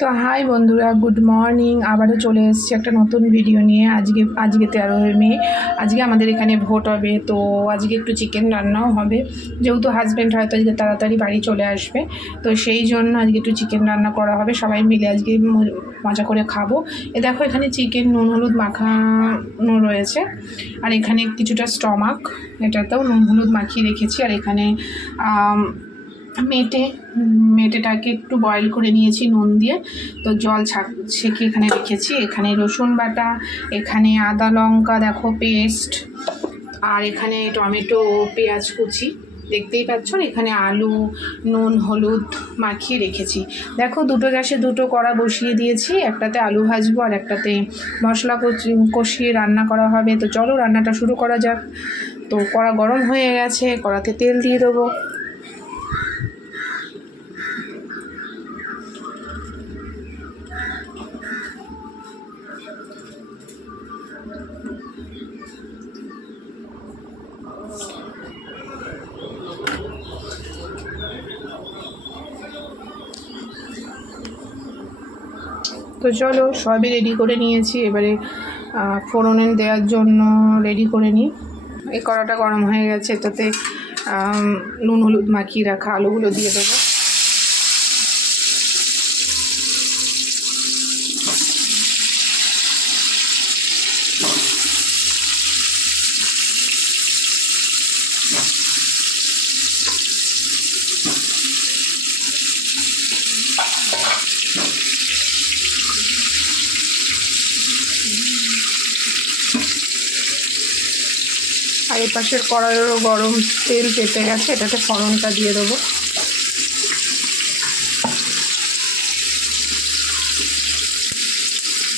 তো হাই বন্ধুরা, good morning. আবারও চলে এসেছি একটা নতুন ভিডিও নিয়ে। আজকে 13 মে। আজকে আমাদের এখানে ভোট হবে, তো আজকে একটু চিকেন রান্নাও হবে, যেহেতু হাজব্যান্ড হয়তো আজকে তাড়াতাড়ি বাড়ি চলে আসবে, তো সেই জন্য আজকে একটু চিকেন রান্না করা হবে। সবাই মিলে আজকে মজা করে খাবো। দেখো এখানে চিকেন নুন হলুদ মাখানো রয়েছে, আর এখানে কিছুটা স্টমাক, এটাতেও নুন হলুদ মাখিয়ে রেখেছি। আর এখানে মেটেটাকে একটু বয়েল করে নিয়েছি নুন দিয়ে, তো জল ছেঁকে এখানে রেখেছি। এখানে রসুন বাটা, এখানে আদা লঙ্কা দেখো পেস্ট, আর এখানে টমেটো পেঁয়াজ কুচি দেখতেই পাচ্ছ। এখানে আলু নুন হলুদ মাখিয়ে রেখেছি। দেখো দুটো গ্যাসে দুটো কড়া বসিয়ে দিয়েছি, একটাতে আলু ভাজবো আর একটাতে মশলা কষিয়ে রান্না করা হবে। তো চলো রান্নাটা শুরু করা যাক। তো কড়া গরম হয়ে গেছে, কড়াতে তেল দিয়ে দেবো। তো চলো সবই রেডি করে নিয়েছি, এবারে ফোড়নে দেওয়ার জন্য রেডি করে নিই। এই কড়াটা গরম হয়ে গেছে, এটাতে নুন হলুদ মাখিয়ে রাখা আলুগুলো দিয়ে দেবো। আর এই পাশের কড়াইয়েরও গরম তেল পেতে গেছে, এটাতে ফোড়নটা দিয়ে দেবো।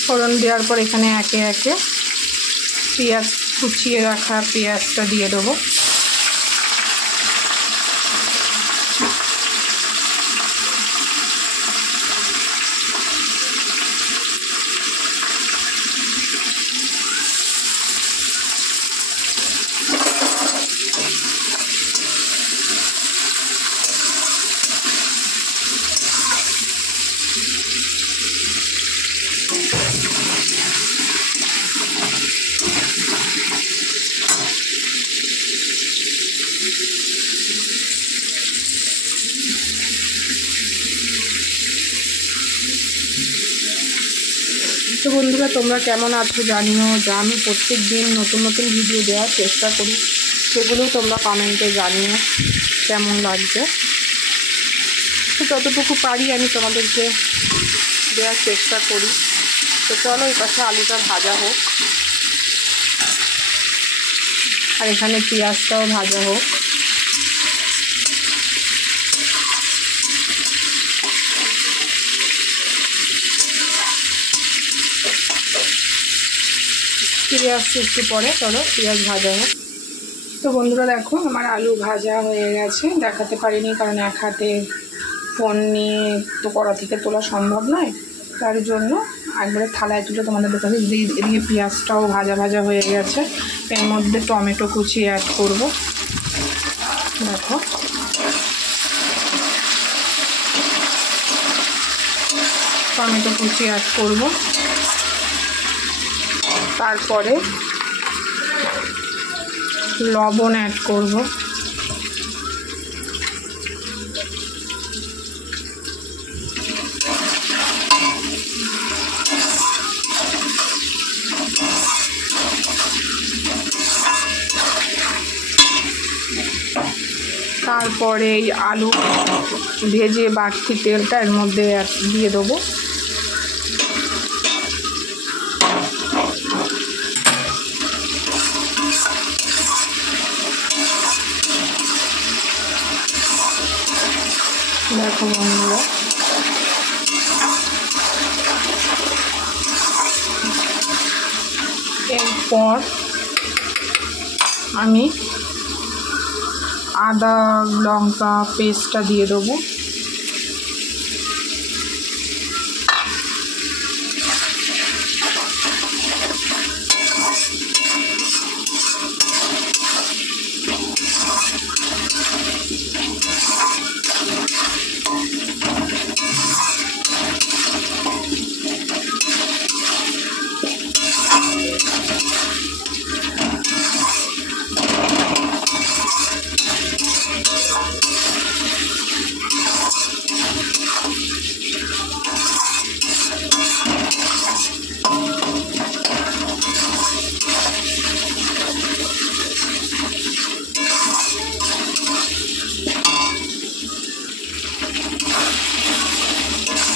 ফোড়ন দেওয়ার পর এখানে একে একে পেঁয়াজ কুচিয়ে রাখা পেঁয়াজটা দিয়ে দেবো। তো বন্ধুরা তোমরা কেমন আছো জানিও, যা আমি প্রত্যেক দিন নতুন নতুন ভিডিও দেওয়ার চেষ্টা করি, সেগুলো তোমরা কমেন্টে জানিও কেমন লাগছে। তো যতটুকু পারি আমি তোমাদেরকে দেওয়ার চেষ্টা করি। তো চলো এই পাশে আলুটা ভাজা হোক, আর এখানে পেঁয়াজটাও ভাজা হোক। ফিরে আসছি একটু পরে, চলো পেঁয়াজ ভাজা হোক। তো বন্ধুরা দেখো আমার আলু ভাজা হয়ে গেছে, দেখাতে পারিনি কারণ এক হাতে ফোন নিয়ে তো কড়া থেকে তোলা সম্ভব নয়, তার জন্য একবারে থালায় তুলে তোমাদের দেখাচ্ছি। এদিকে পেঁয়াজটাও ভাজা ভাজা হয়ে গেছে, এর মধ্যে টমেটো কুচি অ্যাড করব। দেখো টমেটো কুচি অ্যাড করব, তারপরে লবণ অ্যাড করব। তারপরে এই আলু ভেজে বাড়তি তেলটা এর মধ্যে দিয়ে দেবো। দেখো বন্ধুরা এরপর আমি আদা লঙ্কা পেস্টটা দিয়ে দেবো।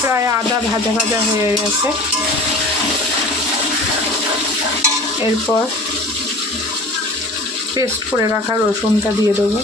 প্রায় আদা ভাজা ভাজা হয়ে গেছে। এরপর পেস্ট করে রাখা রসুনটা দিয়ে দেবো।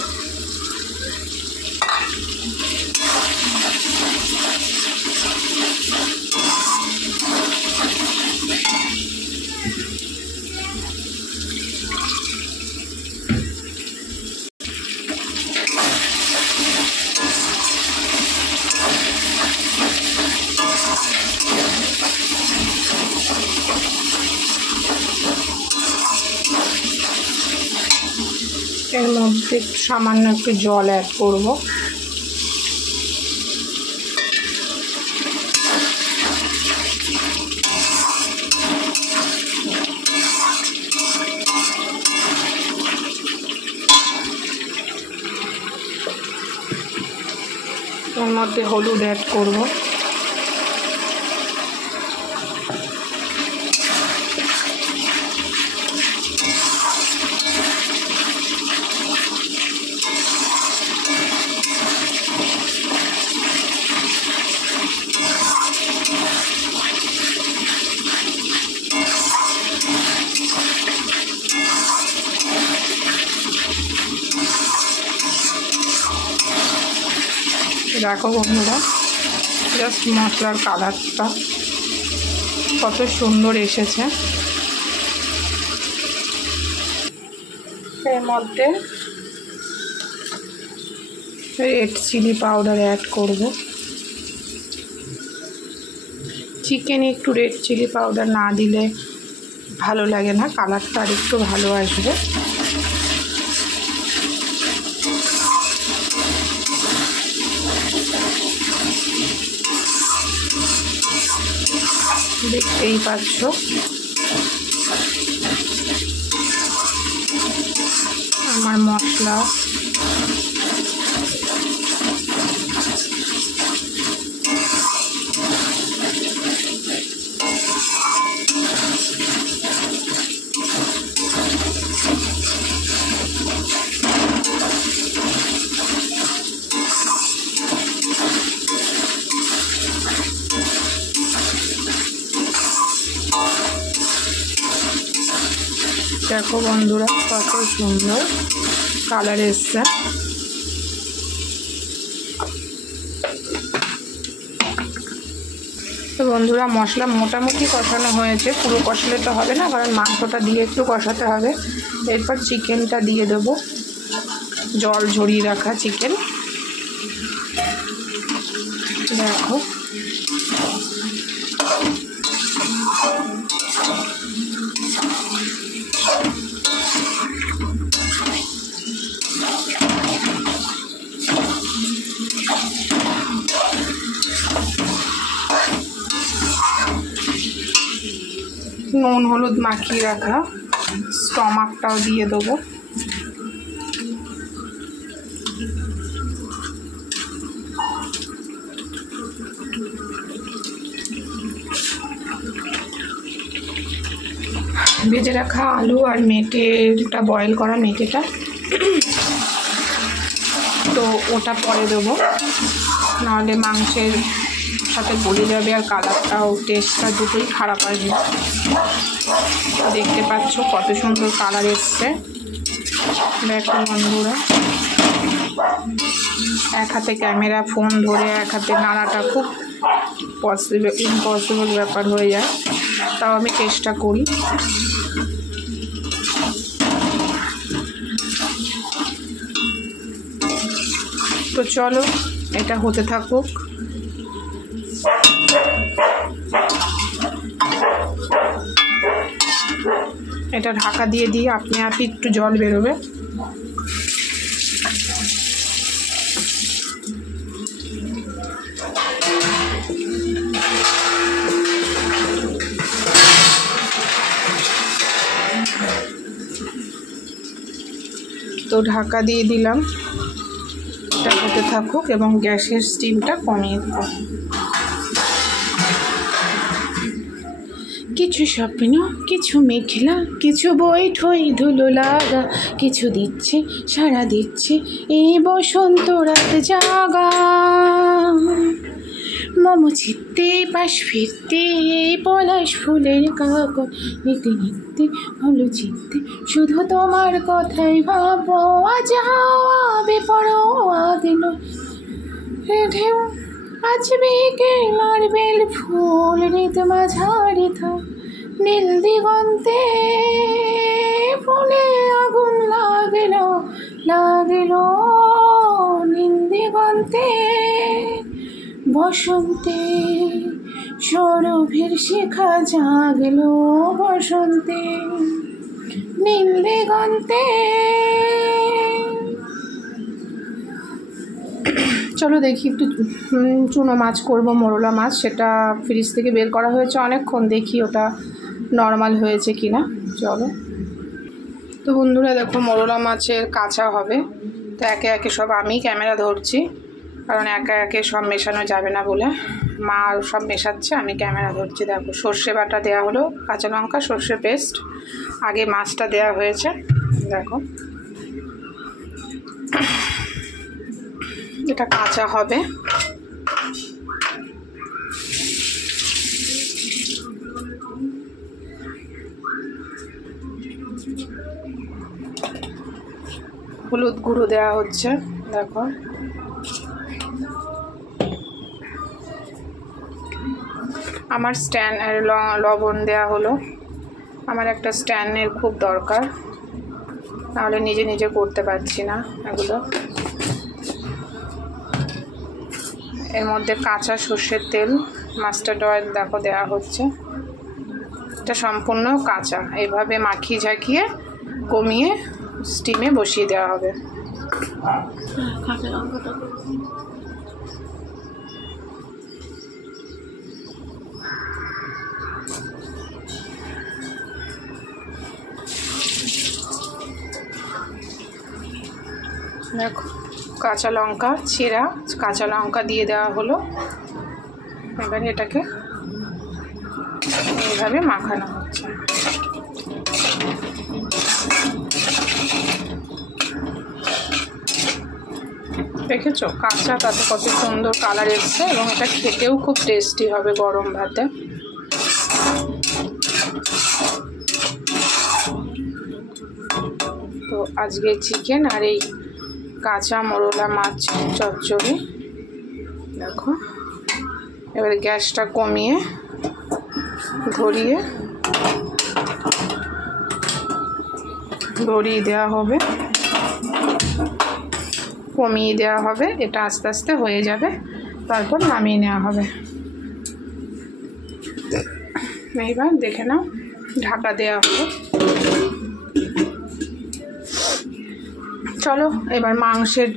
এর মধ্যে সামান্য একটু জল অ্যাড করব। এর মধ্যে হলুদ অ্যাড করব। দেখো বন্ধুরা, জাস্ট মশলার কালারটা কত সুন্দর এসেছে। এর মধ্যে রেড চিলি পাউডার অ্যাড করব। চিকেনে একটু রেড চিলি পাউডার না দিলে ভালো লাগে না, কালারটা আর একটু ভালো আসবে। দেখতেই পাচ্ছ আমার মশলা দেখো বন্ধুরা কত সুন্দর কালার এসছে। তো বন্ধুরা মশলা মোটামুটি কষানো হয়েছে, পুরো কষালে তো হবে না, কারণ মাংসটা দিয়ে একটু কষাতে হবে। এরপর চিকেনটা দিয়ে দেবো, জল ঝরিয়ে রাখা চিকেন। দেখো নুন হলুদ মাখিয়ে রাখা স্টমাকটাও দিয়ে দেবো। ভেজে রাখা আলু আর মেটেটা বয়েল করা মেটেটা, তো ওটা পরে দেবো, নাহলে মাংসের সাথে গলে যাবে আর কালারটাও টেস্টটা দুটোই খারাপ আসবে। দেখতে পাচ্ছ কত সুন্দর কালার এসছে। দেখো বন্ধুরা, এক হাতে ক্যামেরা ফোন ধরে এক হাতে নাড়াটা খুব ইম্পসিবল ব্যাপার হয়ে যায়, তাও আমি চেষ্টা করি। তো চলো এটা হতে থাকুক। এটা ঢাকা দিয়ে দিয়ে আপনি একটু জল বেরোবে। তো ঢাকা দিয়ে দিলাম, এটা হতে থাকুক এবং গ্যাসের স্টিমটা কমিয়ে দেব। কিছু স্বপ্ন, কিছু মেঘলা, কিছু বই ঠই ধুলো লাগা, কিছু দিচ্ছে সারা দিচ্ছে এই বসন্ত রাত জাগা। মম চিত্তে পাশ ফিরতে পলাশ ফুলের কাকন নিতে নিতে হলো চিত্তে শুধু তোমার কথাই ভাবো। আজ হাওয়া বেপরোয়া দিল ঢেউ, আজ বিকেল আর বেল ফুল ঋত মাঝারি থা, নীল দিগন্তে ফুলে আগুন লাগিল লাগিল, নীল দিগন্তে বসন্তে সরভীর শিখা জাগল বসন্তে, নীল দিগন্তে। চলো দেখি একটু চুনো মাছ করব, মোরলা মাছ, সেটা ফ্রিজ থেকে বের করা হয়েছে অনেকক্ষণ, দেখি ওটা নর্মাল হয়েছে কি না। চলো। তো বন্ধুরা দেখো মোরলা মাছের কাঁচা হবে, তো একে একে সব আমি ক্যামেরা ধরছি, কারণ একা একে সব মেশানো যাবে না বলে মা সব মেশাচ্ছে, আমি ক্যামেরা ধরছি। দেখো সর্ষে বাটা দেওয়া হলো, কাঁচা লঙ্কা সর্ষে পেস্ট, আগে মাছটা দেওয়া হয়েছে। দেখো এটা কাঁচা হবে। হলুদ গুঁড়ো দেওয়া হচ্ছে, দেখো আমার স্ট্যান্ড লবণ দেওয়া হলো, আমার একটা স্ট্যান্ডের খুব দরকার, নাহলে নিজে নিজে করতে পারছি না এগুলো। এর মধ্যে কাঁচা সর্ষের তেল, মাস্টার্ড অয়েল দেখো দেওয়া হচ্ছে, এটা সম্পূর্ণ কাঁচা, এইভাবে মাখিয়ে ঝাঁকিয়ে কমিয়ে স্টিমে বসিয়ে দেওয়া হবে। দেখো কাঁচা লঙ্কা ছিঁড়া, কাঁচা লঙ্কা দিয়ে দেওয়া হলো, এবার এটাকে এইভাবে মাখানো হচ্ছে। দেখেছো কাঁচা, তাতে কত সুন্দর কালার এসছে, এবং এটা খেতেও খুব টেস্টি হবে গরম ভাতে। তো আজকে চিকেন আর এই কাঁচা মোরলা মাছ চচ্চড়ি। দেখো এবারে গ্যাসটা কমিয়ে ধরিয়ে দেওয়া হবে, কমিয়ে দেওয়া হবে, এটা আস্তে আস্তে হয়ে যাবে, তারপর নামিয়ে নেওয়া হবে। এইবার দেখে নাও, ঢাকা দেওয়া হবে। চলো এবার মাংসের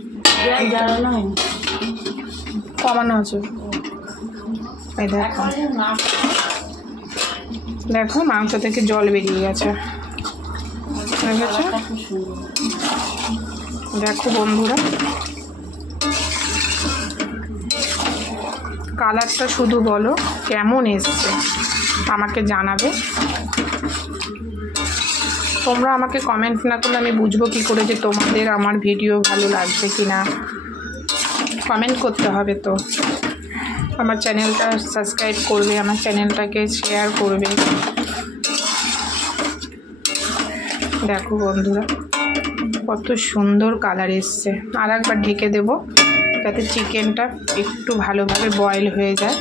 কমানো আছে, এই দেখো দেখো মাংস থেকে জল বেরিয়ে গেছে, দেখেছো? দেখো বন্ধুরা কালারটা শুধু বলো কেমন এসছে, আমাকে জানাবে। তোমরা আমাকে কমেন্ট না করলে আমি বুঝবো কী করে যে তোমাদের আমার ভিডিও ভালো লাগছে কি না, কমেন্ট করতে হবে। তো আমার চ্যানেলটা সাবস্ক্রাইব করবে, আমার চ্যানেলটাকে শেয়ার করবে। দেখো বন্ধুরা কত সুন্দর কালার এসছে। আর একবার ঢেকে দেবো যাতে চিকেনটা একটু ভালোভাবে বয়েল হয়ে যায়।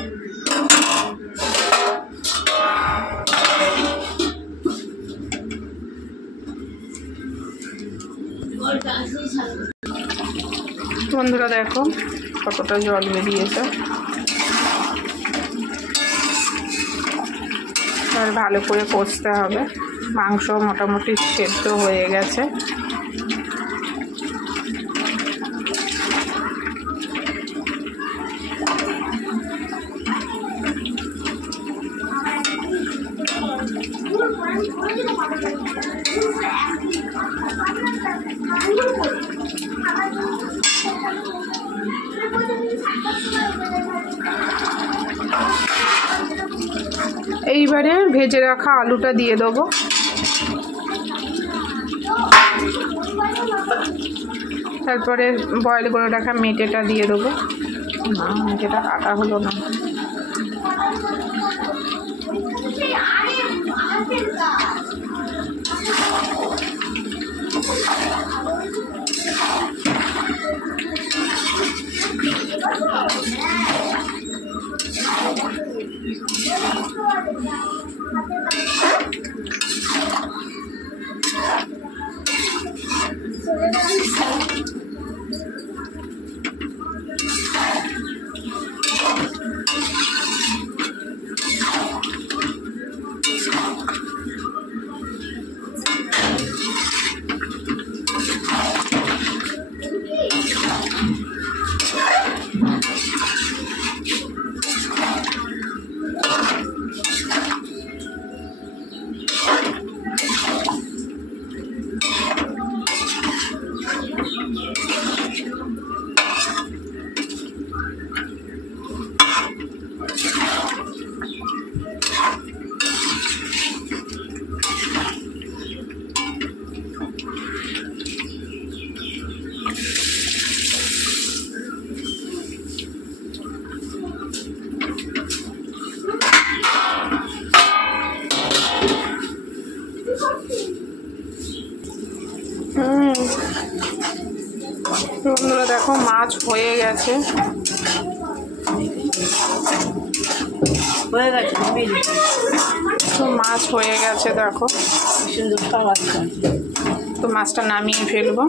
বন্ধুরা দেখো কতটা জল বেরিয়েছে, আর ভালো করে কষতে হবে। মাংস মোটামুটি সেদ্ধ হয়ে গেছে। এইবারে ভেজে রাখা আলুটা দিয়ে দেবো। তারপরে বয়েল করে রাখা মেটেটা দিয়ে দেবো। না, মেটেটা কাটা হলো না। বন্ধুরা দেখো মাছ হয়ে গেছে, তো মাছ হয়ে গেছে দেখো, তো মাছটা নামিয়ে ফেলবো।